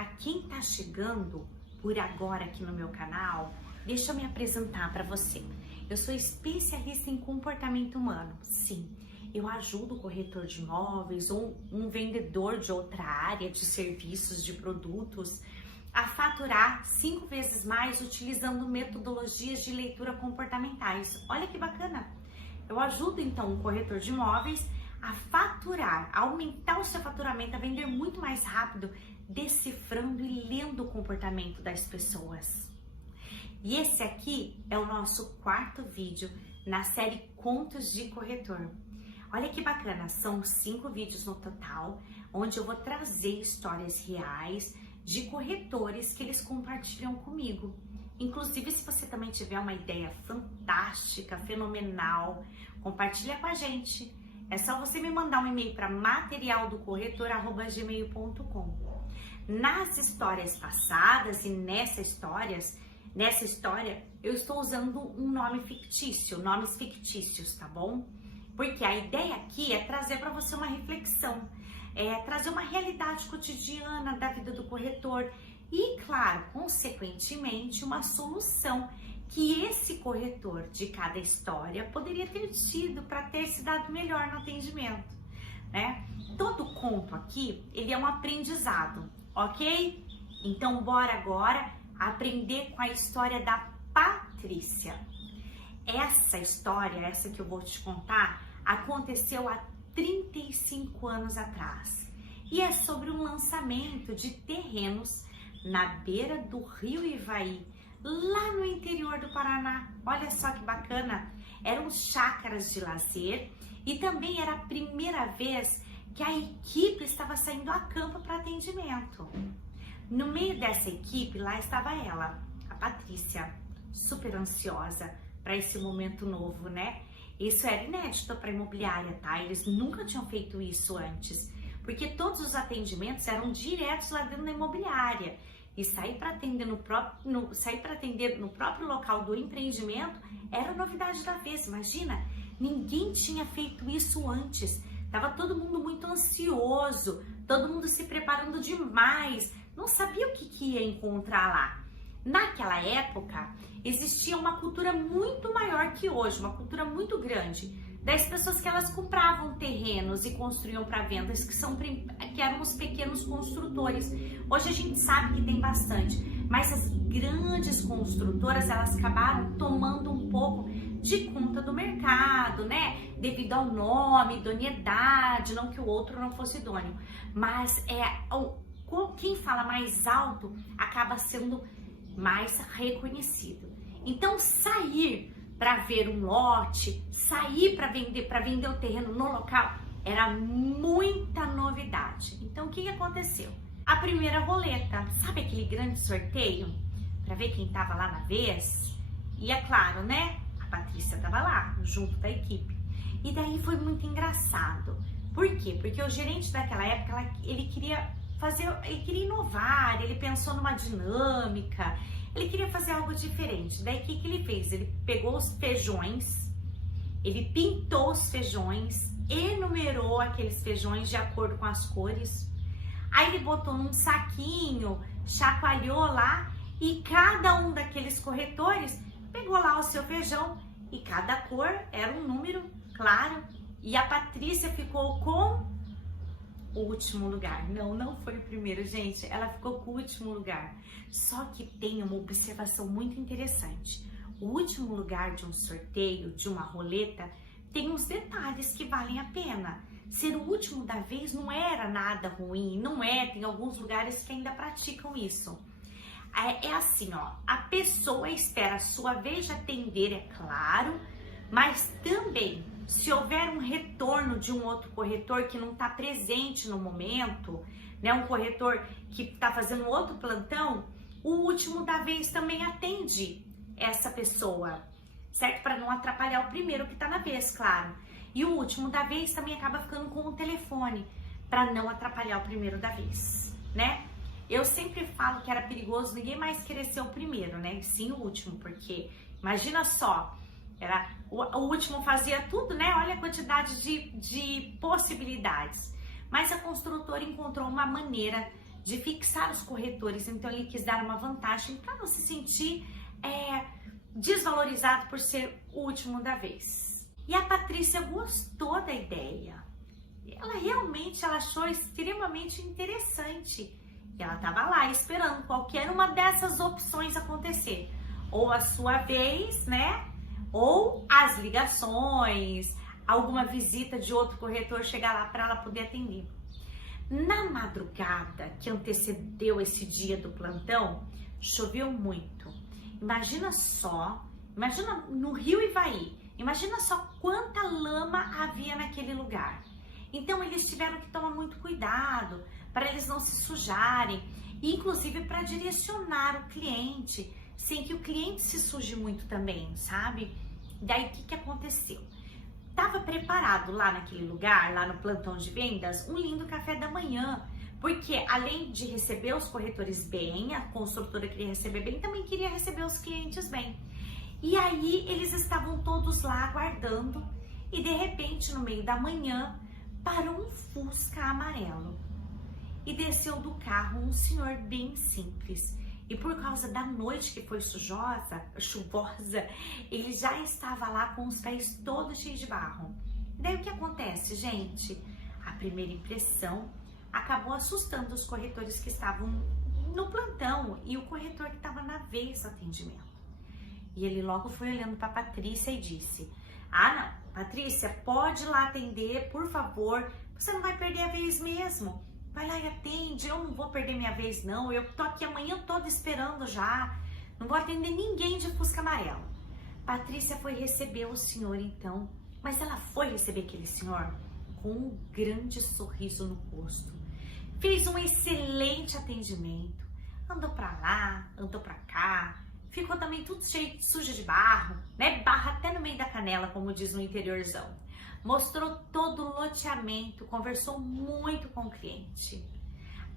para quem tá chegando por agora aqui no meu canal, deixa eu me apresentar para você. Eu sou especialista em comportamento humano. Sim, eu ajudo o corretor de imóveis ou um vendedor de outra área de serviços, de produtos, a faturar 5 vezes mais utilizando metodologias de leitura comportamentais. Olha que bacana! Eu ajudo então o corretor de imóveis a faturar, a aumentar o seu faturamento, a vender muito mais rápido, decifrando e lendo o comportamento das pessoas. E esse aqui é o nosso 4º vídeo na série Contos de Corretor. Olha que bacana, são 5 vídeos no total, onde eu vou trazer histórias reais de corretores que eles compartilham comigo. Inclusive, se você também tiver uma ideia fantástica, fenomenal, compartilha com a gente. É só você me mandar um e-mail para materialdocorretor@gmail.com. Nas histórias passadas e nessa história, eu estou usando nomes fictícios, tá bom? Porque a ideia aqui é trazer para você uma reflexão, trazer uma realidade cotidiana da vida do corretor e, claro, consequentemente, uma solução que esse corretor de cada história poderia ter tido para ter se dado melhor no atendimento, né? Todo conto aqui, ele é um aprendizado, ok? Então, bora agora aprender com a história da Patrícia. Essa história, essa que eu vou te contar, aconteceu há 35 anos atrás e é sobre um lançamento de terrenos na beira do rio Ivaí, lá no interior do Paraná. Olha só que bacana, eram chácaras de lazer e também era a primeira vez que a equipe estava saindo a campo para atendimento. No meio dessa equipe, lá estava ela, a Patrícia, super ansiosa para esse momento novo, né? Isso era inédito para a imobiliária, tá? Eles nunca tinham feito isso antes, porque todos os atendimentos eram diretos lá dentro da imobiliária. E sair para atender no próprio local do empreendimento era novidade da vez. Imagina, ninguém tinha feito isso antes. Tava todo mundo muito ansioso, todo mundo se preparando demais, não sabia o que ia encontrar lá. Naquela época, existia uma cultura muito maior que hoje, uma cultura muito grande das pessoas que elas compravam terrenos e construíam para vendas, que eram os pequenos construtores. Hoje a gente sabe que tem bastante, mas as grandes construtoras, elas acabaram tomando um pouco de conta do mercado, né? Devido ao nome, idoneidade, não que o outro não fosse idôneo, mas quem fala mais alto acaba sendo mais reconhecido. Então, sair para ver um lote, sair para vender o terreno no local, era muita novidade. Então, o que aconteceu? A primeira roleta, sabe aquele grande sorteio? Para ver quem estava lá na vez? E é claro, né? A Patrícia estava lá, junto da equipe. E daí foi muito engraçado. Por quê? Porque o gerente daquela época, ele queria inovar, ele pensou numa dinâmica, ele queria fazer algo diferente. Daí o que ele fez? Ele pegou os feijões, ele pintou os feijões, enumerou aqueles feijões de acordo com as cores, aí ele botou num saquinho, chacoalhou lá e cada um daqueles corretores pegou lá o seu feijão e cada cor era um número, claro, e a Patrícia ficou com o último lugar. Não foi o primeiro, gente. Ela ficou com o último lugar. Só que tem uma observação muito interessante. O último lugar de um sorteio, de uma roleta, tem uns detalhes que valem a pena. Ser o último da vez não era nada ruim, não é? Tem alguns lugares que ainda praticam isso. É assim, ó, a pessoa espera a sua vez de atender, é claro, mas também, se houver um retorno de um outro corretor que não está presente no momento, né, um corretor que está fazendo outro plantão, o último da vez também atende essa pessoa, certo? Para não atrapalhar o primeiro que está na vez, claro. E o último da vez também acaba ficando com o telefone, para não atrapalhar o primeiro da vez, né? Eu sempre falo que era perigoso ninguém mais querer ser o primeiro, né? E sim o último, porque imagina só, o último fazia tudo, né? Olha a quantidade de possibilidades. Mas a construtora encontrou uma maneira de fixar os corretores. Então ele quis dar uma vantagem para não se sentir desvalorizado por ser o último da vez. E a Patrícia gostou da ideia. Ela achou extremamente interessante. E ela estava lá esperando qualquer uma dessas opções acontecer. Ou a sua vez, né? Ou as ligações, alguma visita de outro corretor chegar lá para ela poder atender. Na madrugada que antecedeu esse dia do plantão, choveu muito. Imagina no Rio Ivaí, imagina só quanta lama havia naquele lugar. Então eles tiveram que tomar muito cuidado para eles não se sujarem, inclusive para direcionar o cliente, sem que o cliente se suje muito também, sabe? Daí o que aconteceu? Estava preparado lá naquele lugar, lá no plantão de vendas, um lindo café da manhã, porque além de receber os corretores bem, a construtora queria receber bem, também queria receber os clientes bem. E aí eles estavam todos lá aguardando e de repente no meio da manhã parou um Fusca amarelo e desceu do carro um senhor bem simples. E por causa da noite que foi chuvosa, ele já estava lá com os pés todos cheios de barro. Daí o que acontece, gente? A primeira impressão acabou assustando os corretores que estavam no plantão e o corretor que estava na vez do atendimento. E ele logo foi olhando para a Patrícia e disse: "Ah, não, Patrícia, pode ir lá atender, por favor, você não vai perder a vez mesmo. Vai lá e atende, eu não vou perder minha vez não, eu tô aqui a manhã toda esperando já, não vou atender ninguém de Fusca amarelo." Patrícia foi receber o senhor então, mas ela foi receber aquele senhor com um grande sorriso no rosto. Fez um excelente atendimento, andou pra lá, andou pra cá, ficou também tudo cheio, sujo de barro, né? Barro até no meio da canela, como diz no interiorzão. Mostrou todo o loteamento, conversou muito com o cliente.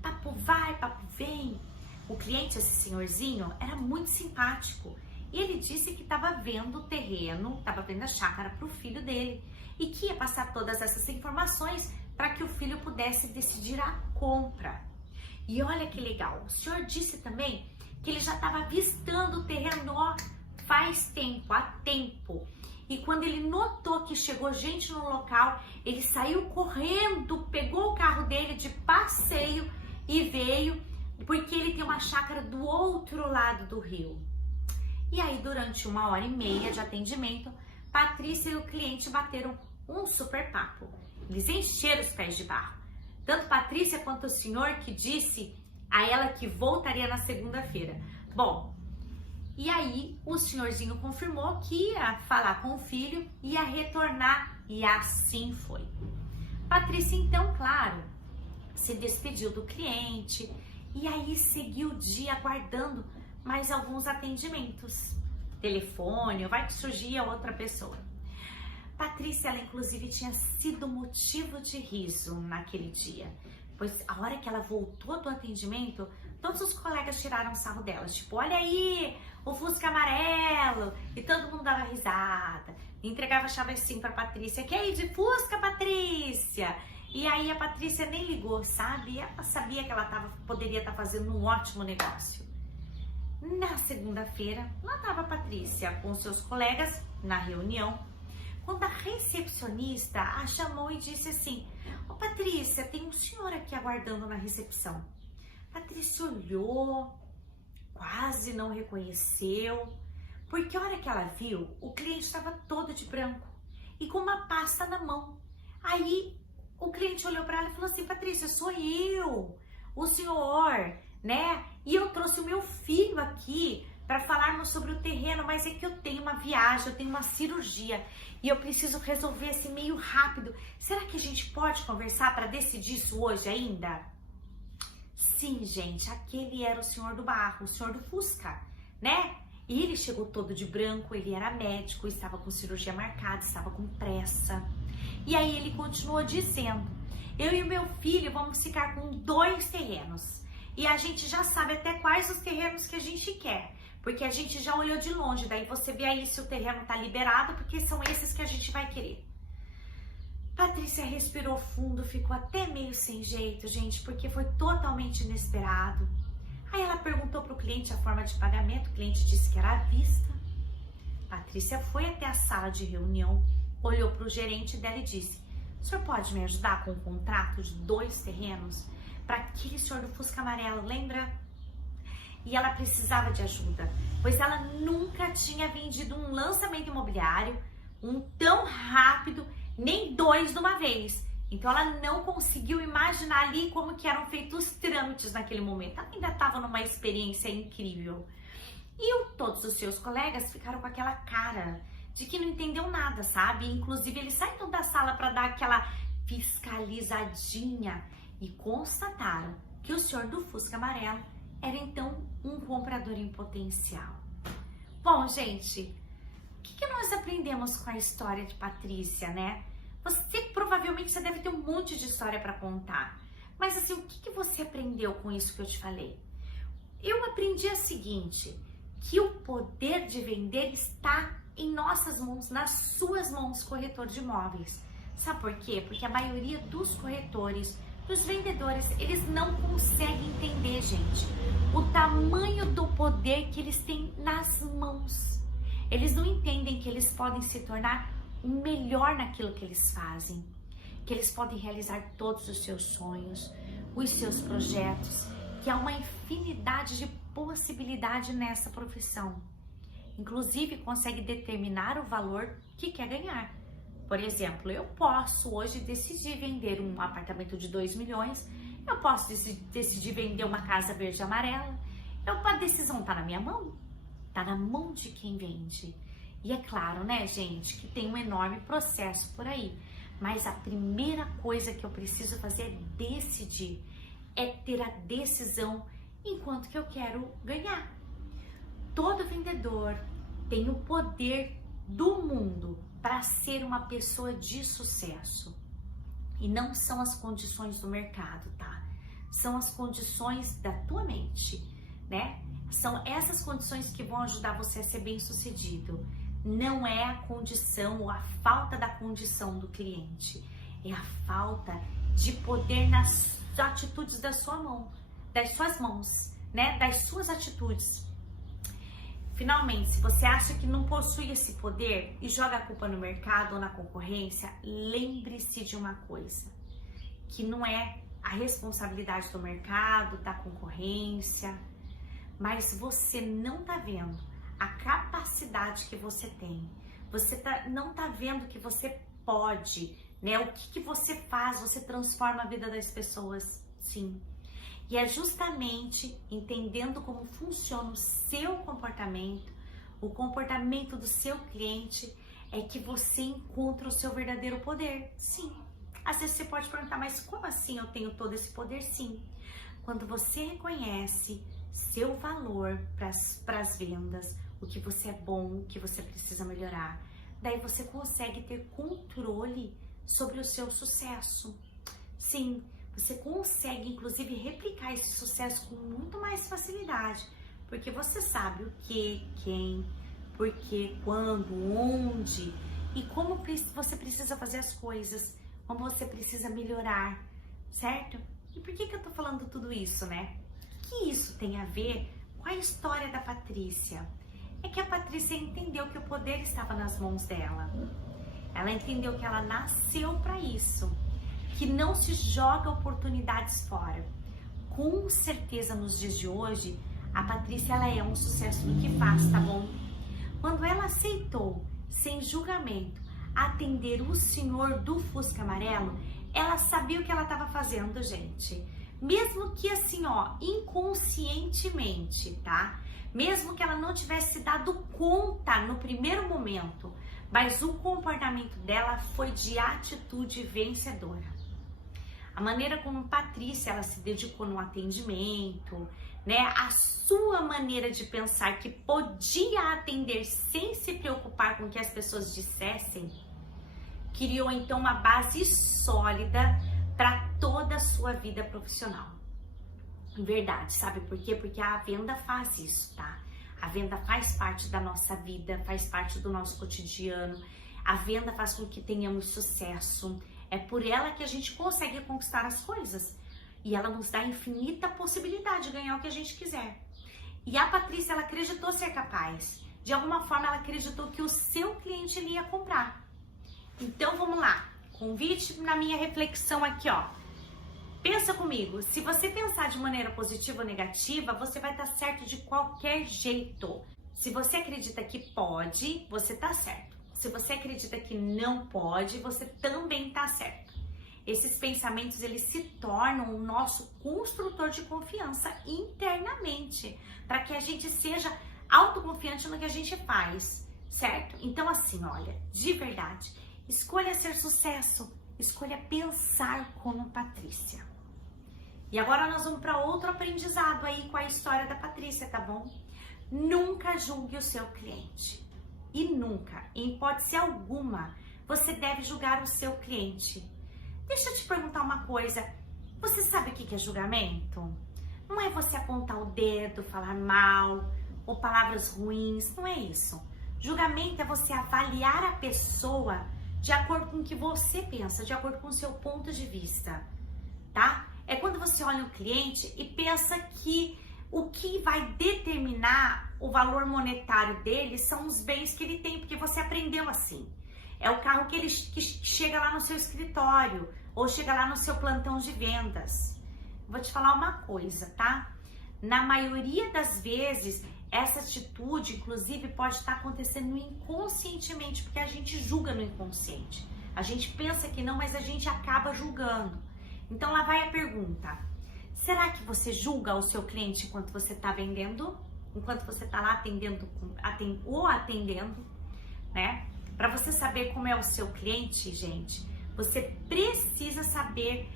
Papo vai, papo vem. O cliente, esse senhorzinho, era muito simpático. E ele disse que estava vendo o terreno, estava vendo a chácara para o filho dele. E que ia passar todas essas informações para que o filho pudesse decidir a compra. E olha que legal, o senhor disse também que ele já estava avistando o terreno faz tempo, há tempo. E quando ele notou que chegou gente no local, ele saiu correndo, pegou o carro dele de passeio e veio, porque ele tem uma chácara do outro lado do rio. E aí, durante 1h30 de atendimento, Patrícia e o cliente bateram um super papo. Eles encheram os pés de barro. Tanto Patrícia quanto o senhor, que disse a ela que voltaria na segunda-feira. Bom, e aí o senhorzinho confirmou que ia falar com o filho, ia retornar, e assim foi. Patrícia, então, claro, se despediu do cliente e aí seguiu o dia aguardando mais alguns atendimentos. Telefone, vai que surgia outra pessoa. Patrícia, ela inclusive tinha sido motivo de riso naquele dia, pois a hora que ela voltou do atendimento, todos os colegas tiraram sarro dela, tipo, olha aí, o Fusca amarelo, e todo mundo dava risada, entregava a chave assim pra Patrícia, que aí de Fusca, Patrícia? E aí a Patrícia nem ligou, sabe? Ela sabia que ela poderia estar fazendo um ótimo negócio. Na segunda-feira, lá estava a Patrícia com seus colegas na reunião, quando a recepcionista a chamou e disse assim: "Ô Patrícia, tem um senhor aqui aguardando na recepção." Patrícia olhou, quase não reconheceu, porque a hora que ela viu, o cliente estava todo de branco e com uma pasta na mão. Aí o cliente olhou para ela e falou assim: "Patrícia, sou eu, o senhor, né? E eu trouxe o meu filho aqui para falarmos sobre o terreno, mas é que eu tenho uma viagem, eu tenho uma cirurgia e eu preciso resolver assim meio rápido. Será que a gente pode conversar para decidir isso hoje ainda?" Sim, gente, aquele era o senhor do barro, o senhor do Fusca, né? E ele chegou todo de branco, ele era médico, estava com cirurgia marcada, estava com pressa. E aí ele continuou dizendo: "Eu e o meu filho vamos ficar com 2 terrenos. E a gente já sabe até quais os terrenos que a gente quer, porque a gente já olhou de longe, daí você vê aí se o terreno tá liberado, porque são esses que a gente vai querer." Patrícia respirou fundo, ficou até meio sem jeito, gente, porque foi totalmente inesperado. Aí ela perguntou para o cliente a forma de pagamento, o cliente disse que era à vista. Patrícia foi até a sala de reunião, olhou para o gerente dela e disse: o senhor pode me ajudar com um contrato de 2 terrenos para aquele senhor do Fusca Amarelo, lembra? E ela precisava de ajuda, pois ela nunca tinha vendido um lançamento imobiliário, um tão rápido, nem 2 de uma vez. Então ela não conseguiu imaginar ali como que eram feitos os trâmites naquele momento. Ela ainda estava numa experiência incrível. E todos os seus colegas ficaram com aquela cara de que não entendeu nada, sabe? Inclusive eles saíram da sala para dar aquela fiscalizadinha e constataram que o senhor do Fusca Amarelo era então um comprador em potencial. Bom, gente, o que nós aprendemos com a história de Patrícia, né? Você provavelmente deve ter um monte de história para contar. Mas assim, o que você aprendeu com isso que eu te falei? Eu aprendi a seguinte, que o poder de vender está em nossas mãos, nas suas mãos, corretor de imóveis. Sabe por quê? Porque a maioria dos corretores, dos vendedores, eles não conseguem entender, gente, o tamanho do poder que eles têm nas mãos. Eles não entendem que eles podem se tornar o melhor naquilo que eles fazem, que eles podem realizar todos os seus sonhos, os seus projetos, que há uma infinidade de possibilidades nessa profissão. Inclusive, consegue determinar o valor que quer ganhar. Por exemplo, eu posso hoje decidir vender um apartamento de 2 milhões, eu posso decidir vender uma casa verde e amarela. A decisão está na minha mão, está na mão de quem vende. E é claro, né, gente, que tem um enorme processo por aí. Mas a primeira coisa que eu preciso fazer é decidir, é ter a decisão enquanto que eu quero ganhar. Todo vendedor tem o poder do mundo para ser uma pessoa de sucesso. E não são as condições do mercado, tá? São as condições da tua mente, né? São essas condições que vão ajudar você a ser bem-sucedido. Não é a condição ou a falta da condição do cliente. É a falta de poder nas atitudes da sua mão, das suas mãos, né? Das suas atitudes. Finalmente, se você acha que não possui esse poder e joga a culpa no mercado ou na concorrência, lembre-se de uma coisa, que não é a responsabilidade do mercado, da concorrência, mas você não tá vendo a capacidade que você tem. Você não tá vendo que você pode, né? O que você faz, você transforma a vida das pessoas, sim. E é justamente entendendo como funciona o seu comportamento, o comportamento do seu cliente, é que você encontra o seu verdadeiro poder, sim. Às vezes você pode perguntar, mas como assim eu tenho todo esse poder? Sim. Quando você reconhece seu valor para as vendas, o que você é bom, o que você precisa melhorar, daí você consegue ter controle sobre o seu sucesso. Sim, você consegue inclusive replicar esse sucesso com muito mais facilidade, porque você sabe o que, quem, por quê, quando, onde e como você precisa fazer as coisas, como você precisa melhorar, certo? E por que eu tô falando tudo isso, né? O que isso tem a ver com a história da Patrícia? É que a Patrícia entendeu que o poder estava nas mãos dela. Ela entendeu que ela nasceu para isso, que não se joga oportunidades fora. Com certeza, nos dias de hoje, a Patrícia ela é um sucesso no que faz, tá bom? Quando ela aceitou, sem julgamento, atender o senhor do Fusca Amarelo, ela sabia o que ela estava fazendo, gente. Mesmo que assim, ó, inconscientemente, tá? Mesmo que ela não tivesse dado conta no primeiro momento, mas o comportamento dela foi de atitude vencedora. A maneira como Patrícia ela se dedicou no atendimento, né? A sua maneira de pensar que podia atender sem se preocupar com o que as pessoas dissessem, criou então uma base sólida para toda a sua vida profissional. Verdade, sabe por quê? Porque a venda faz isso, tá? A venda faz parte da nossa vida, faz parte do nosso cotidiano. A venda faz com que tenhamos sucesso. É por ela que a gente consegue conquistar as coisas. E ela nos dá infinita possibilidade de ganhar o que a gente quiser. E a Patrícia, ela acreditou ser capaz. De alguma forma, ela acreditou que o seu cliente ele ia comprar. Então, vamos lá. Convite na minha reflexão aqui, ó. Pensa comigo. Se você pensar de maneira positiva ou negativa, você vai estar certo de qualquer jeito. Se você acredita que pode, você tá certo. Se você acredita que não pode, você também tá certo. Esses pensamentos, eles se tornam o nosso construtor de confiança internamente, para que a gente seja autoconfiante no que a gente faz, certo? Então assim, olha, de verdade, escolha ser sucesso, escolha pensar como Patrícia. E agora nós vamos para outro aprendizado aí com a história da Patrícia, tá bom? Nunca julgue o seu cliente. E nunca, em hipótese alguma, você deve julgar o seu cliente. Deixa eu te perguntar uma coisa. Você sabe o que é julgamento? Não é você apontar o dedo, falar mal ou palavras ruins, não é isso. Julgamento é você avaliar a pessoa de acordo com o que você pensa, de acordo com o seu ponto de vista, tá? É quando você olha o cliente e pensa que o que vai determinar o valor monetário dele são os bens que ele tem, porque você aprendeu assim. É o carro que chega lá no seu escritório ou chega lá no seu plantão de vendas. Vou te falar uma coisa, tá? Na maioria das vezes, essa atitude, inclusive, pode estar acontecendo inconscientemente, porque a gente julga no inconsciente. A gente pensa que não, mas a gente acaba julgando. Então, lá vai a pergunta. Será que você julga o seu cliente enquanto você está vendendo? Enquanto você está lá atendendo, né? Para você saber como é o seu cliente, gente, você precisa saber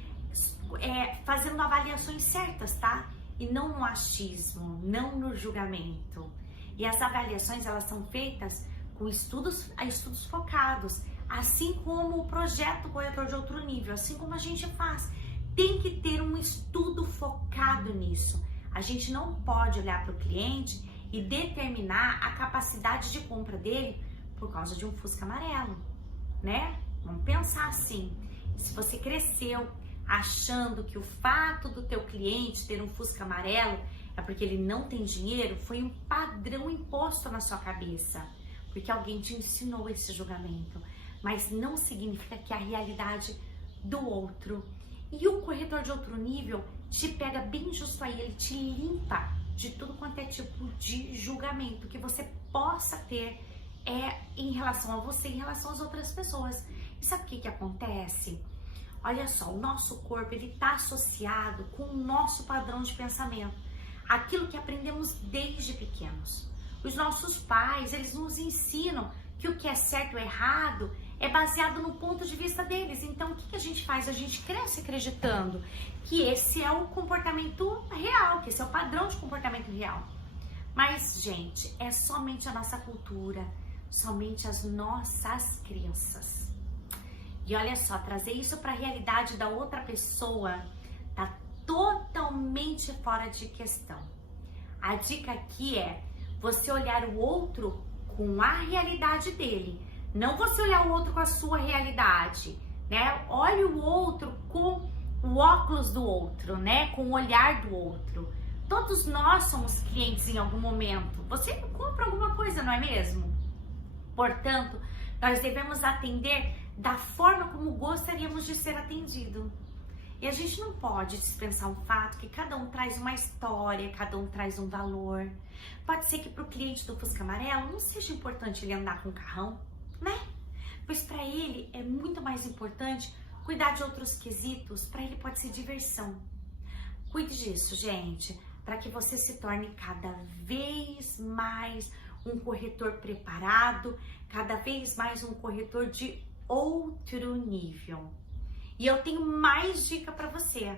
fazendo avaliações certas, tá? E não no achismo, não no julgamento. E as avaliações, elas são feitas com estudos focados, assim como o projeto Corretor de Outro Nível, assim como a gente faz. Tem que ter um estudo focado nisso. A gente não pode olhar para o cliente e determinar a capacidade de compra dele por causa de um Fusca amarelo, né? Vamos pensar assim. Se você cresceu achando que o fato do teu cliente ter um Fusca amarelo é porque ele não tem dinheiro, foi um padrão imposto na sua cabeça, porque alguém te ensinou esse julgamento, mas não significa que é a realidade do outro. E o corretor de outro nível te pega bem justo aí, ele te limpa de tudo quanto é tipo de julgamento que você possa ter em relação a você, em relação às outras pessoas. E sabe o que acontece? Olha só, o nosso corpo, ele está associado com o nosso padrão de pensamento, aquilo que aprendemos desde pequenos. Os nossos pais, eles nos ensinam que o que é certo ou errado é baseado no ponto de vista deles. Então, o que a gente faz? A gente cresce acreditando que esse é o comportamento real, que esse é o padrão de comportamento real. Mas, gente, é somente a nossa cultura, somente as nossas crenças. E olha só, trazer isso para a realidade da outra pessoa tá totalmente fora de questão. A dica aqui é você olhar o outro com a realidade dele, não você olhar o outro com a sua realidade, né? Olhe o outro com o óculos do outro, né? Com o olhar do outro. Todos nós somos clientes em algum momento. Você compra alguma coisa, não é mesmo? Portanto, nós devemos atender da forma como gostaríamos de ser atendido. E a gente não pode dispensar o fato que cada um traz uma história, cada um traz um valor. Pode ser que para o cliente do Fusca amarelo não seja importante ele andar com carrão, né? Pois para ele é muito mais importante cuidar de outros quesitos, para ele pode ser diversão. Cuide disso, gente, para que você se torne cada vez mais um corretor preparado, cada vez mais um corretor de outro nível. E eu tenho mais dica para você.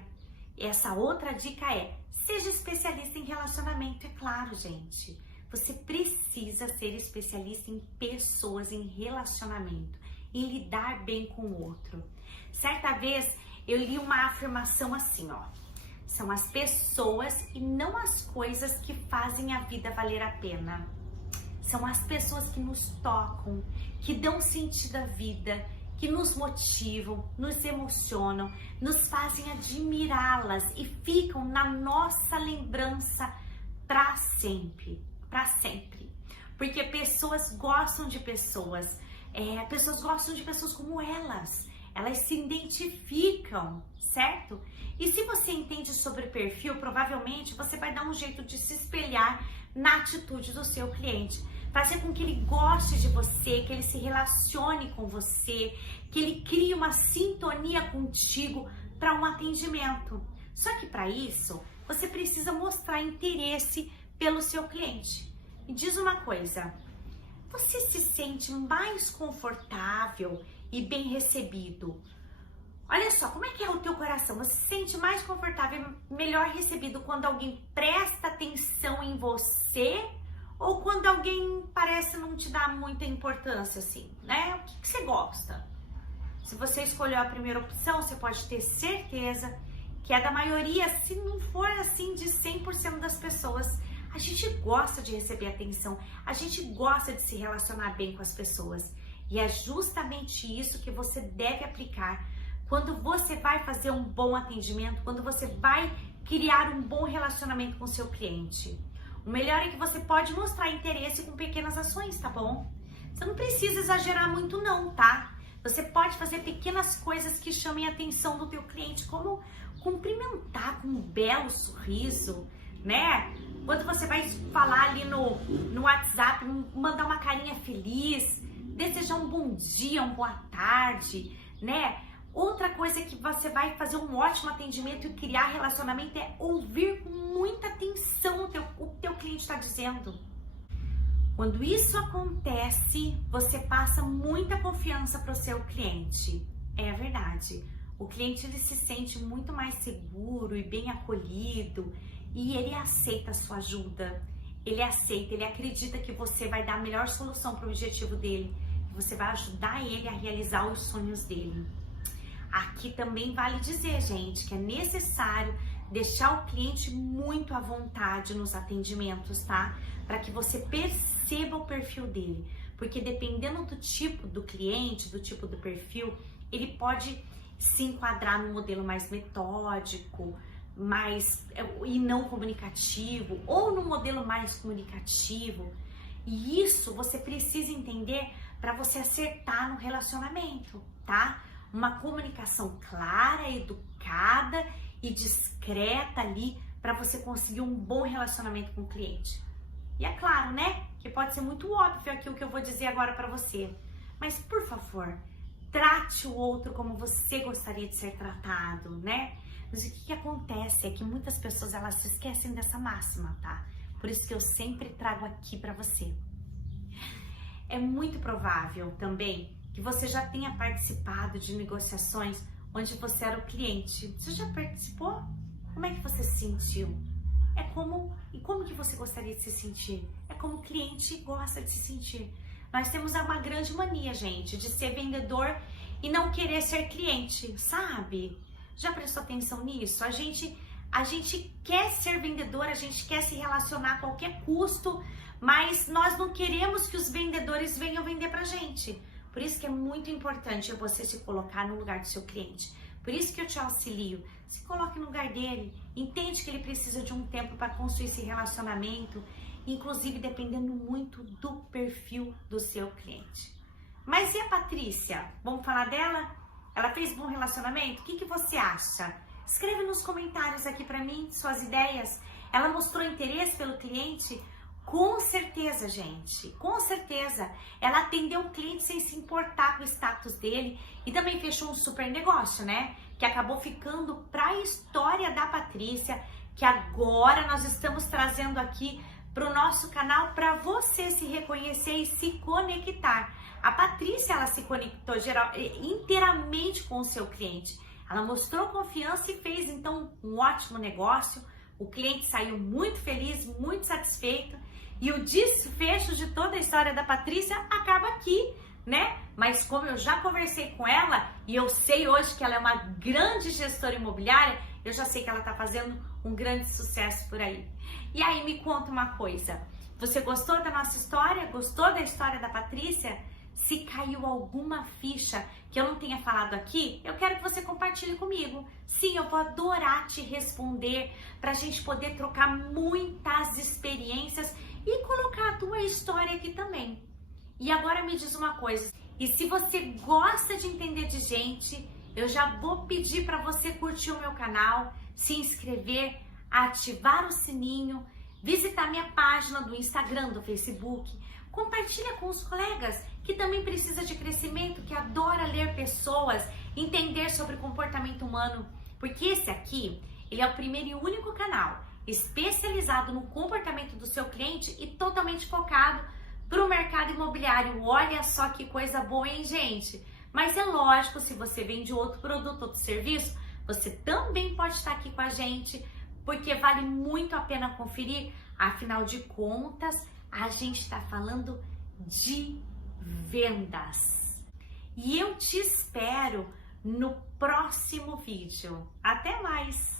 Essa outra dica é: seja especialista em relacionamento, é claro, gente. Você precisa ser especialista em pessoas, em relacionamento, em lidar bem com o outro. Certa vez eu li uma afirmação assim, ó: são as pessoas e não as coisas que fazem a vida valer a pena. São as pessoas que nos tocam, que dão sentido à vida, que nos motivam, nos emocionam, nos fazem admirá-las e ficam na nossa lembrança para sempre, para sempre. Porque pessoas gostam de pessoas, pessoas gostam de pessoas como elas se identificam, certo? E se você entende sobre perfil, provavelmente você vai dar um jeito de se espelhar na atitude do seu cliente, fazer com que ele goste de você, que ele se relacione com você, que ele crie uma sintonia contigo para um atendimento. Só que para isso, você precisa mostrar interesse pelo seu cliente. Me diz uma coisa, você se sente mais confortável e bem recebido? Olha só, como é que é o teu coração? Você se sente mais confortável e melhor recebido quando alguém presta atenção em você ou quando alguém parece não te dar muita importância, assim, né? O que você gosta? Se você escolheu a primeira opção, você pode ter certeza que é da maioria, se não for assim de 100% das pessoas. A gente gosta de receber atenção, a gente gosta de se relacionar bem com as pessoas. E é justamente isso que você deve aplicar quando você vai fazer um bom atendimento, quando você vai criar um bom relacionamento com o seu cliente. O melhor é que você pode mostrar interesse com pequenas ações, tá bom? Você não precisa exagerar muito não, tá? Você pode fazer pequenas coisas que chamem a atenção do teu cliente, como cumprimentar com um belo sorriso, né? Quando você vai falar ali no WhatsApp, mandar uma carinha feliz, desejar um bom dia, uma boa tarde, né? Outra coisa que você vai fazer um ótimo atendimento e criar relacionamento é ouvir com muita atenção o teu cliente está dizendo. Quando isso acontece, você passa muita confiança para o seu cliente. É verdade. O cliente ele se sente muito mais seguro e bem acolhido e ele aceita a sua ajuda. Ele aceita, ele acredita que você vai dar a melhor solução para o objetivo dele, que você vai ajudar ele a realizar os sonhos dele. Aqui também vale dizer, gente, que é necessário deixar o cliente muito à vontade nos atendimentos, tá? Para que você perceba o perfil dele. Porque dependendo do tipo do cliente, do tipo do perfil, ele pode se enquadrar num modelo mais metódico, e não comunicativo, ou num modelo mais comunicativo. E isso você precisa entender para você acertar no relacionamento, tá? Uma comunicação clara, educada e discreta ali para você conseguir um bom relacionamento com o cliente. E é claro, né, que pode ser muito óbvio aqui o que eu vou dizer agora para você, mas por favor, trate o outro como você gostaria de ser tratado, né? Mas o que acontece é que muitas pessoas elas se esquecem dessa máxima, tá? Por isso que eu sempre trago aqui para você. É muito provável também que você já tenha participado de negociações onde você era o cliente. Você já participou? Como é que você se sentiu? E como que você gostaria de se sentir? É como o cliente gosta de se sentir. Nós temos uma grande mania, gente, de ser vendedor e não querer ser cliente, sabe? Já prestou atenção nisso? A gente quer ser vendedor, a gente quer se relacionar a qualquer custo, mas nós não queremos que os vendedores venham vender pra gente. Por isso que é muito importante você se colocar no lugar do seu cliente. Por isso que eu te auxilio. Se coloque no lugar dele. Entende que ele precisa de um tempo para construir esse relacionamento, inclusive dependendo muito do perfil do seu cliente. Mas e a Patrícia? Vamos falar dela? Ela fez bom relacionamento? O que você acha? Escreve nos comentários aqui para mim suas ideias. Ela mostrou interesse pelo cliente? Com certeza, gente, com certeza. Ela atendeu um cliente sem se importar com o status dele e também fechou um super negócio, né? Que acabou ficando para a história da Patrícia, que agora nós estamos trazendo aqui para o nosso canal para você se reconhecer e se conectar. A Patrícia, ela se conectou inteiramente com o seu cliente. Ela mostrou confiança e fez então um ótimo negócio. O cliente saiu muito feliz, muito satisfeito. E o desfecho de toda a história da Patrícia acaba aqui, né? Mas como eu já conversei com ela e eu sei hoje que ela é uma grande gestora imobiliária, eu já sei que ela tá fazendo um grande sucesso por aí. E aí me conta uma coisa, você gostou da nossa história? Gostou da história da Patrícia? Se caiu alguma ficha que eu não tenha falado aqui, eu quero que você compartilhe comigo. Sim, eu vou adorar te responder para a gente poder trocar muitas experiências e colocar a tua história aqui também. E agora me diz uma coisa, e se você gosta de entender de gente, eu já vou pedir para você curtir o meu canal, se inscrever, ativar o sininho, visitar minha página do Instagram, do Facebook, compartilha com os colegas que também precisa de crescimento, que adora ler pessoas, entender sobre comportamento humano, porque esse aqui, ele é o primeiro e único canal especializado no comportamento do seu cliente e totalmente focado para o mercado imobiliário. Olha só que coisa boa, hein, gente? Mas é lógico, se você vende outro produto, outro serviço, você também pode estar aqui com a gente, porque vale muito a pena conferir. Afinal de contas, a gente está falando de vendas. E eu te espero no próximo vídeo. Até mais!